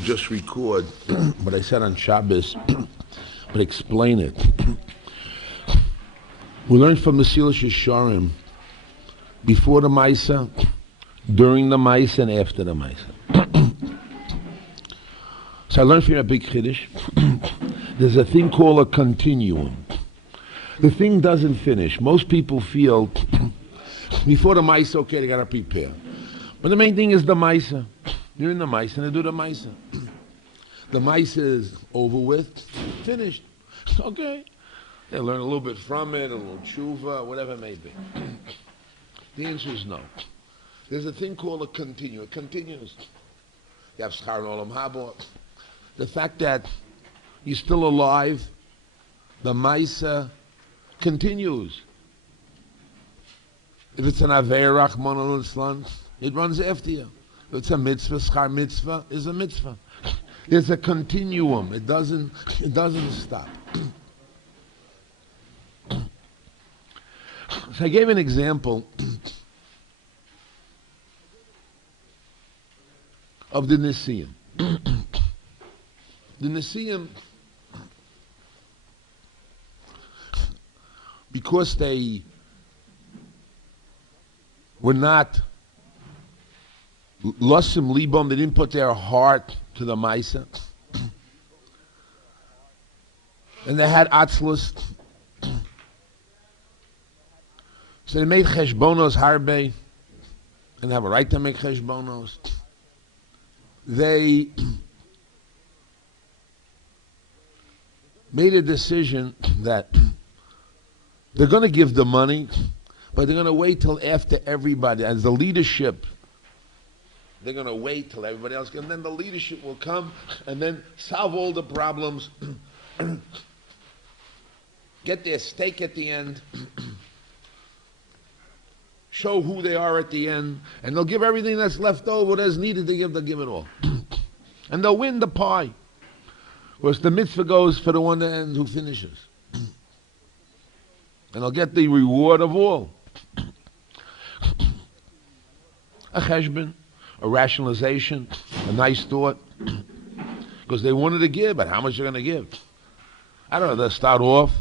just record what I said on Shabbos, but explain it. We learned from the Mesilas Yesharim before the Maisa, during the Maisa, and after the Maisa. So I learned from a big Chiddush. There's a thing called a continuum. The thing doesn't finish. Most people feel before the Maisa, okay, they got to prepare. But the main thing is the Maisa. You're in the Maisa and they do the Maisa. The Maisa is over with, finished. Okay. They learn a little bit from it, a little tshuva, whatever it may be. The answer is no. There's a thing called a continuum. It continues. You have schar olam haba. The fact that you're still alive, the Maisa continues. If it's an Aveirah, Rachmana litzlan, it runs after you. If it's a mitzvah, schar mitzvah is a mitzvah. There's a continuum. It doesn't stop. So I gave an example of the Nesiim. The Nesiim, because they were not Losim Libam, they didn't put their heart to the Maisa. And they had Atzlus. So they made Cheshbonos Harbe, and have a right to make Cheshbonos. They made a decision that they're going to give the money, but they're going to wait till after everybody, as the leadership, they're going to wait till everybody else, and then the leadership will come and then solve all the problems, get their stake at the end, show who they are at the end, and they'll give everything that's left over, that's needed to give, they'll give it all. And they'll win the pie. Whereas the mitzvah goes for the one at the end who finishes. And they'll get the reward of all. A cheshbon, a rationalization, a nice thought. Because they wanted to give, but how much they're going to give? I don't know, they start off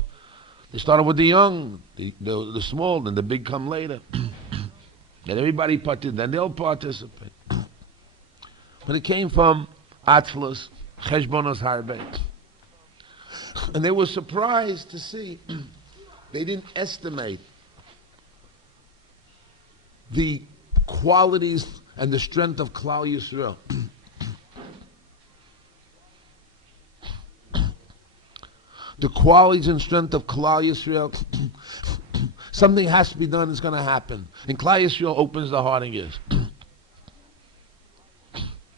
with the young, the small, then the big come later. And everybody participates, then they'll participate. But it came from Atzlus, Cheshbonos Harbe. And they were surprised to see they didn't estimate the qualities and the strength of Klal Yisrael. The qualities and strength of Klal Yisrael. Something has to be done, it's going to happen. And Klal Yisrael opens the heart and gives.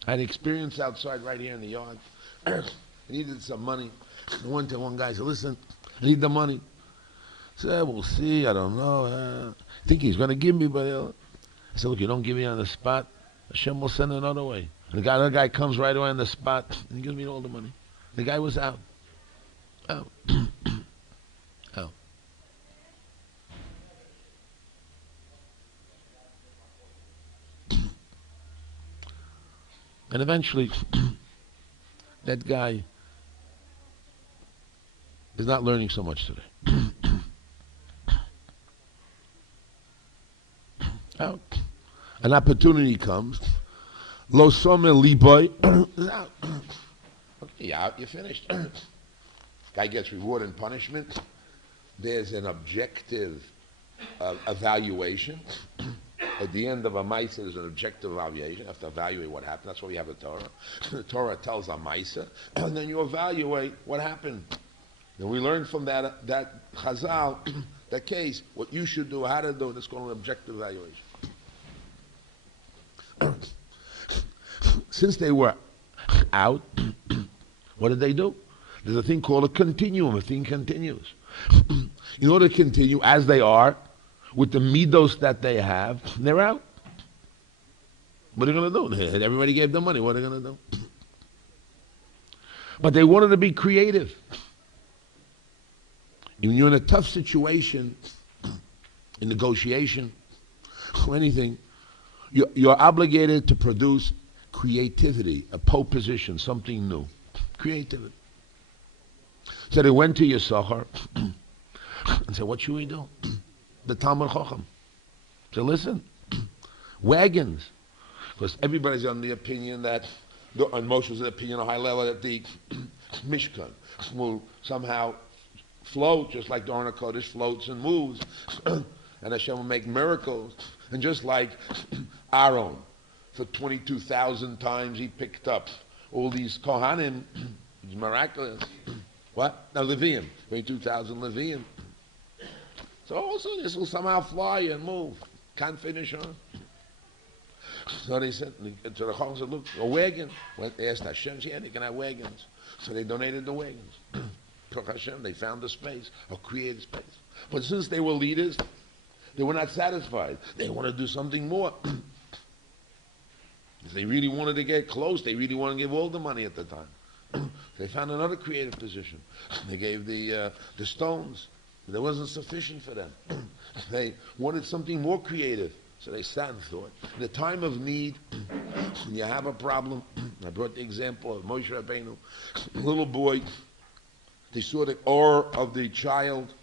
I had experience outside right here in the yard. I needed some money. I went to one guy, said, listen, I need the money. I said, we'll see, I don't know. I think he's going to give me, but I said, look, you don't give me on the spot, Hashem will send another way. And the other guy comes right away on the spot, and he gives me all the money. The guy was out. Out. Out. And eventually, that guy is not learning so much today. Out. An opportunity comes. Lo some liboy is out. Okay, out, you're finished. Guy gets reward and punishment. There's an objective evaluation. At the end of a Maisa, there's an objective evaluation. You have to evaluate what happened. That's why we have a Torah. The Torah tells a Maisa, and then you evaluate what happened. And we learn from that Chazal, that case, what you should do, how to do it. It's called an objective evaluation. Since they were out, what did they do? There's a thing called a continuum. A thing continues. In order to continue as they are, with the midos that they have, they're out. What are they going to do? Everybody gave them money. What are they going to do? But they wanted to be creative. When you're in a tough situation, in negotiation, or anything, you're obligated to produce creativity, a pole position, something new. Creativity. So they went to Yisachar and said, what should we do? The Talmud Chacham said, listen, wagons. Because everybody's on the opinion that, and Moshe was of the opinion on a high level, that the Mishkan will somehow float, just like the Arna Kodesh floats and moves, and Hashem will make miracles. And just like Aaron, for 22,000 times he picked up all these Kohanim, it's miraculous. What? Now Levium, 22,000 Levium. So also this will somehow fly and move. Can't finish on. So they said, so the Chacham said, look, a wagon. They asked Hashem, yeah, they can have wagons. So they donated the wagons. Took Hashem, they found the space, or created space. But since they were leaders, they were not satisfied. They wanted to do something more. If they really wanted to get close, they really wanted to give all the money at the time. They found another creative position. They gave the stones. That wasn't sufficient for them. They wanted something more creative. So they sat and thought. In the time of need, when you have a problem, I brought the example of Moshe Rabbeinu, a little boy, they saw the awe of the child,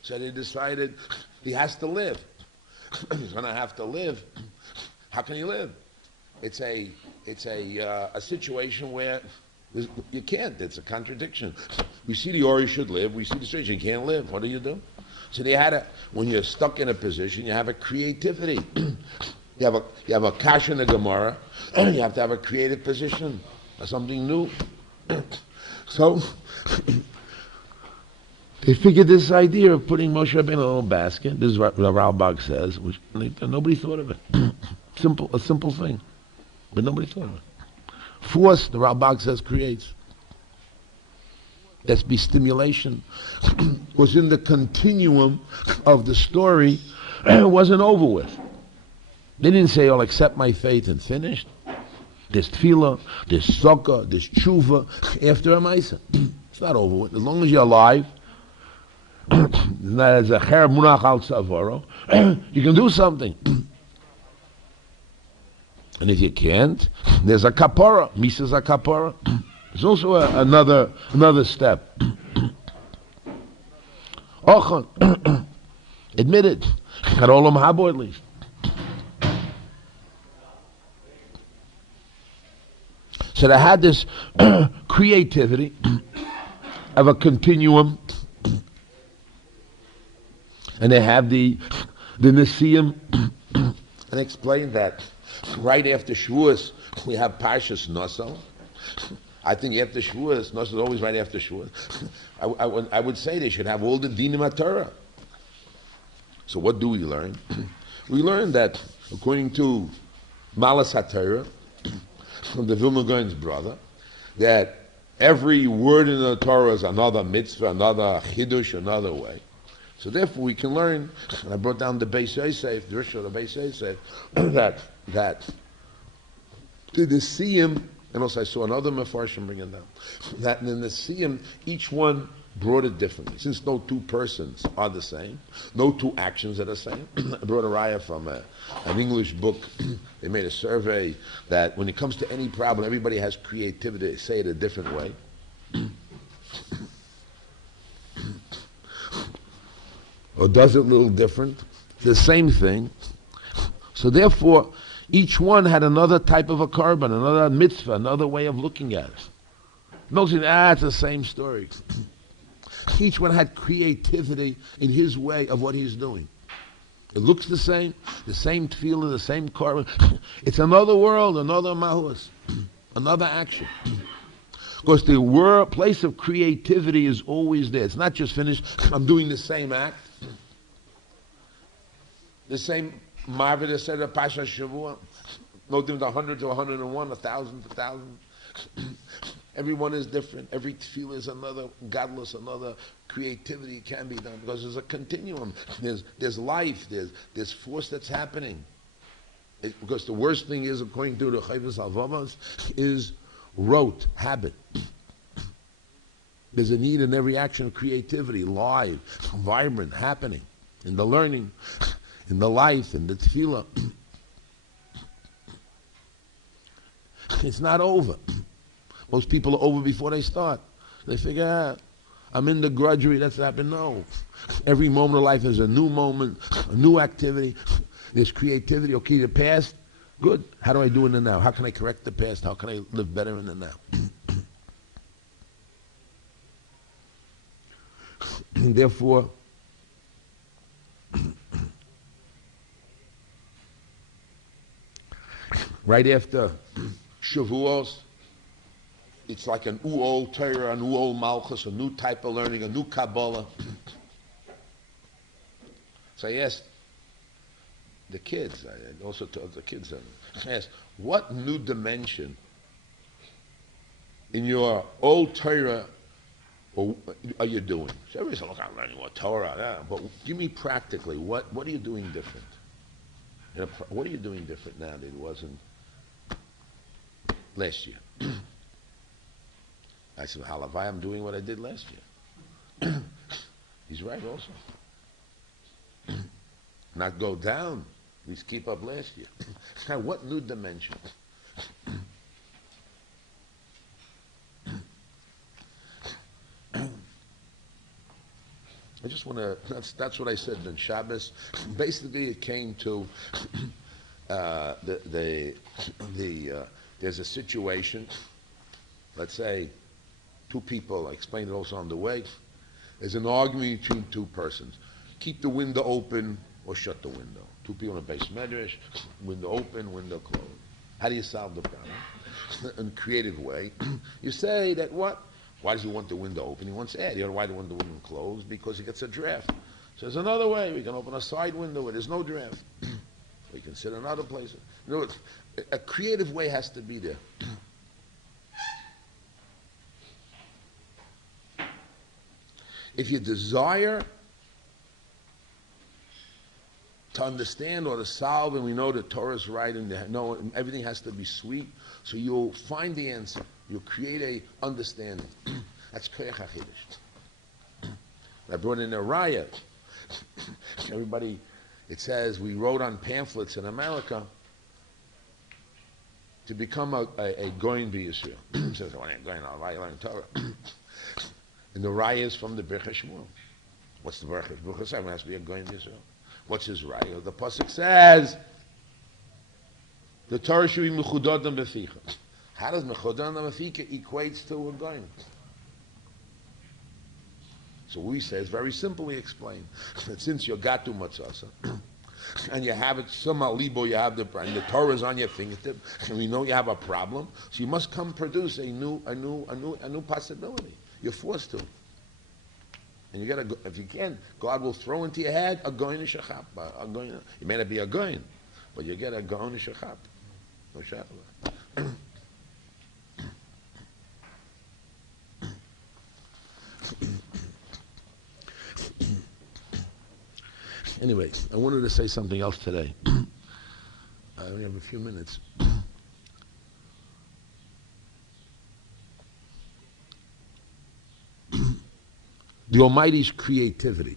so they decided he has to live. He's going to have to live. How can he live? It's a situation where you can't. It's a contradiction. We see the Ori should live. We see the situation. You can't live. What do you do? So they had when you're stuck in a position, you have a creativity. you have a kash in the Gemara. You have to have a creative position, something new. So they figured this idea of putting Moshe Rabbeinu in a little basket. This is what Ralbag says, which nobody thought of it. A simple thing, but nobody thought of it. Force, the Ralbag says, creates. That's be stimulation. Was in the continuum of the story, it wasn't over with. They didn't say, I'll accept my faith and finished. There's tefillah, there's sukkah, there's tshuva after a maisa. It's not over with. As long as you're alive, there's a cher munach al tzavoro, you can do something. And if you can't, there's a kapara. Misa's a kapara. There's also another step. Ochan, admitted, had olam habo at least. So they had this creativity of a continuum, and they have the Nisim, and explain that right after Shavuos we have Parshas Nosal. I think after Shavuos, Nosal is always right after Shavuos. I would say they should have all the Dinim HaTorah. So what do we learn? We learn that according to Malas HaTorah, from the Vilna Gaon's brother, that every word in the Torah is another mitzvah, another chidush, another way. So therefore we can learn, and I brought down the Beis Yosef, the Rosh of the Beis Yosef, that to the Siyum, and also I saw another Mefarshim bring it down, that in the Siyum, each one brought it differently. Since no two persons are the same, no two actions are the same. I brought a raya from an English book. They made a survey that when it comes to any problem, everybody has creativity. They say it a different way. Or does it a little different. The same thing. So therefore, each one had another type of a carbon, another mitzvah, another way of looking at it. No saying, it's the same story. Each one had creativity in his way of what he's doing. It looks the same tefillah, the same carbon. It's another world, another mahus, another action. Because the place of creativity is always there. It's not just finished, I'm doing the same act. The same Marvin said of Pasha Shavua, no different, 100 to 101, 1,000 to 1,000. Everyone is different. Every tefillah is another godless, another creativity can be done because there's a continuum. There's life. There's force that's happening. Because the worst thing is, according to the Chayvus Alvavas, is rote, habit. There's a need in every action of creativity, live, vibrant, happening in the learning, in the life, in the tefillah. It's not over. Most people are over before they start. They figure out, I'm in the grudgery, that's happened. No. Every moment of life is a new moment, a new activity. There's creativity. Okay, the past, good. How do I do in the now? How can I correct the past? How can I live better in the now? And therefore, right after Shavuos, it's like an u'ol Torah, an u'ol Malchus, a new type of learning, a new Kabbalah. So I asked the kids, I also told the kids, I asked, what new dimension in your old Torah are you doing? So everybody said, look, I'm learning more Torah. Yeah. But give me practically, what are you doing different? What are you doing different now that it wasn't last year? I said, Halavai, I'm doing what I did last year. He's right also. Not go down, at least keep up last year. Now, what new dimension? I just want to, that's what I said in Shabbos. Basically, it came to there's a situation, let's say, two people, I explained it also on the way, there's an argument between two persons. Keep the window open or shut the window. Two people in a base medrash, window open, window closed. How do you solve the problem? In a creative way, you say that what? Why does he want the window open? He wants air. Why do you want the window closed? Because he gets a draft. So there's another way. We can open a side window where there's no draft. We can sit in other places. You know, a creative way has to be there. If you desire to understand or to solve, and we know the Torah is right, and everything has to be sweet, so you'll find the answer. You'll create a understanding. That's koyach hachidush. I brought in a raya. Everybody, it says we wrote on pamphlets in America to become a goyin b'Yisrael. It says, well, I'm going on raya learning Torah. And the raya is from the Birchei Shmuel. What's the Birchei Shmuel? It has to be a goyin b'Yisrael. What's his raya? The pasuk says the Torah should be mechudodam b'ficha. How does mechudodam b'ficha equates to a goyin? So we say it's very simply explained that since you got to matzasa and you have it somehow libo, you have the Torah is on your fingertip, and we know you have a problem, so you must come produce a new possibility. You're forced to. And you gotta go, if you can, God will throw into your head a goyin shachap. You may not be a goyin, but you get a goyin shachap. No shachap. Anyway, I wanted to say something else today. I only have a few minutes. The Almighty's creativity.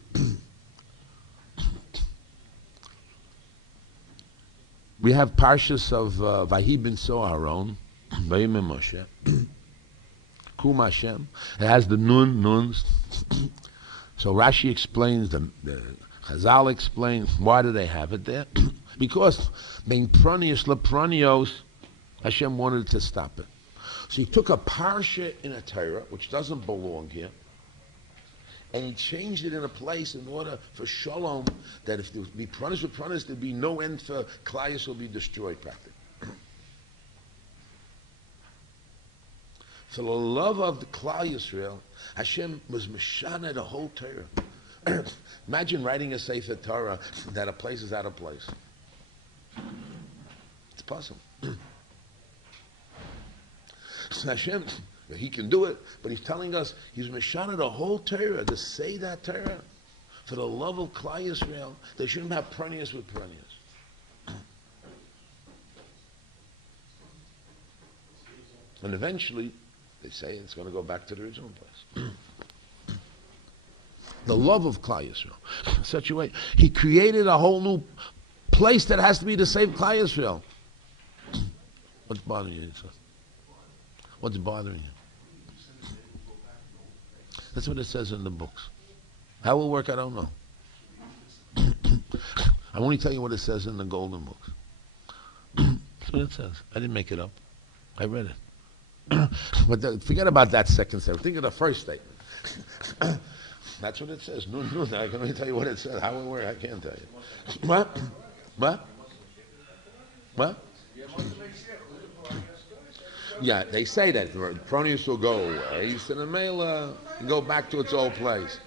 We have parshas of Vahi ben Soharon, Vayimim Moshe, Kum Hashem. It has the nuns. So Rashi explains, the Chazal explains, why do they have it there? Because bein pranios lepranios, Hashem wanted to stop it. So he took a parsha in a Torah, which doesn't belong here, and he changed it in a place in order for shalom, that if there would be pranis with pranis, there'd be no end for Klal will be destroyed practically. For the love of the Klal Yisrael, Hashem was meshana the whole Torah. Imagine writing a Sefer Torah that a place is out of place. It's possible. So Hashem, he can do it, but he's telling us he's meshana the whole Torah, to say that Torah. For the love of Klal Yisrael, they shouldn't have pranius with pranius. And eventually, they say it's going to go back to the original place. The love of Klal Yisrael. Such a way. He created a whole new place that has to be to save Klal Yisrael. What's bothering you? What's bothering you? That's what it says in the books. How it will work, I don't know. I only tell you what it says in the golden books. That's what it says. I didn't make it up. I read it. But forget about that second statement. Think of the first statement. That's what it says. No, I can only tell you what it says. How it will work, I can't tell you. What? Yeah, they say that Pronius will go away. He said, "Mela, go back to its old place."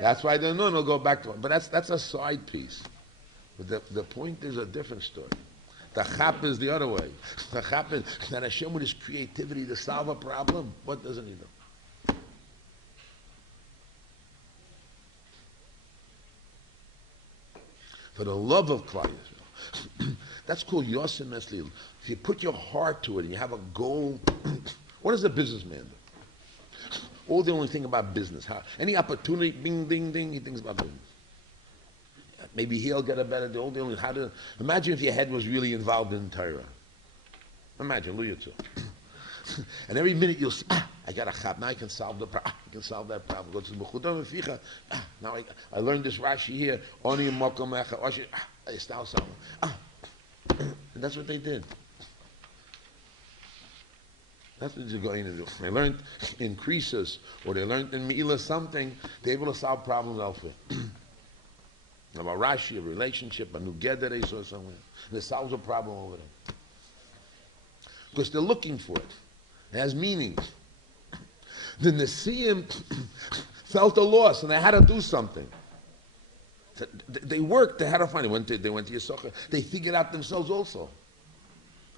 That's why the nun will go back to it. But that's a side piece. But the point is a different story. The chap is the other way. The chap is that Hashem with his creativity to solve a problem. What doesn't he do? For the love of Klal Yisrael. That's called Yosim Eslil. If you put your heart to it and you have a goal, what does a businessman do? All the only thing about business. Any opportunity, bing, ding, ding, he thinks about business. Maybe he'll get a better deal. Imagine if your head was really involved in Torah. Imagine, Luya too. And every minute you'll say, I got a chap, now I can solve the problem. I can solve that problem. Go to the Ficha. Now I learned this Rashi here. Oni Mokom Echa. And that's what they did. That's what they're going to do. They learned in Krisus, or they learned in Meila something, they're able to solve problems elsewhere. About Rashi, a relationship, a new gather they saw somewhere. And it solves a problem over there. Because they're looking for it. It has meaning. The Nesiim felt a loss and they had to do something. They worked, they had to find it. They went to Yisachar. They figured out themselves also.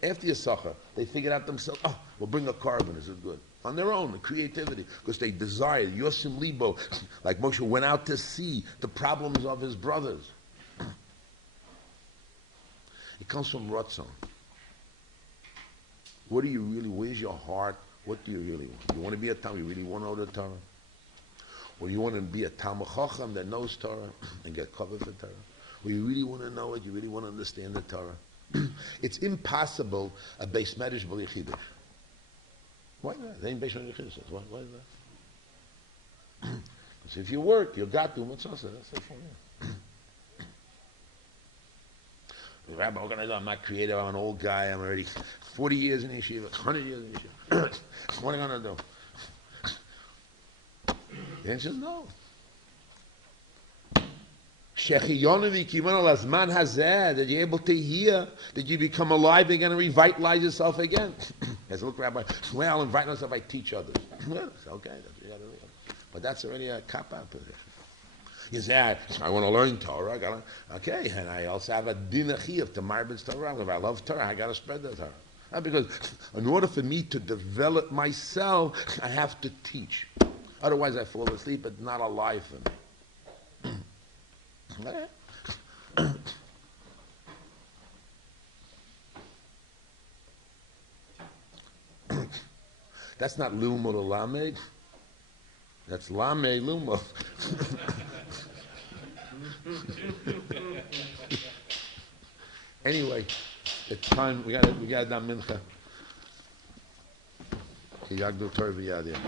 After Yisachar, they figured out themselves, we'll bring a carbon, is it good? On their own, the creativity, because they desired, Yosim Libo, like Moshe went out to see the problems of his brothers. It comes from Ratzon. What do you really, where's your heart? What do you really want? You want to be a Talmud, you really want to know the Torah? Or you want to be a Talmud Chacham that knows Torah and get covered for Torah? Or you really want to know it, you really want to understand the Torah? It's impossible a Beis Medrash b'li Chiddush. Why not? They ain't Beis Medrash Chiddush. Why is that? Because if you work, you got to mitzvah. That's it for you. Rabbi, I'm not creative. I'm an old guy. I'm already 40 years in Yeshiva, 100 years in Yeshiva. What am I going to do? The answer is no. That you're able to hear, that you become alive again and revitalize yourself again. As look, Rabbi, well, I'll invite myself, I teach others. Okay, that's what you got to do. But that's already a cop-out position. You say, I want to learn Torah. Okay, and I also have a din achiyuv to marbitz Torah. If I love Torah, I got to spread the Torah. Because in order for me to develop myself, I have to teach. Otherwise, I fall asleep. It's not alive for me. That's not Lumod or Lamed. That's Lamed Lumod. Anyway, it's time. We got done mincha. Yagdu Torah v'yadia.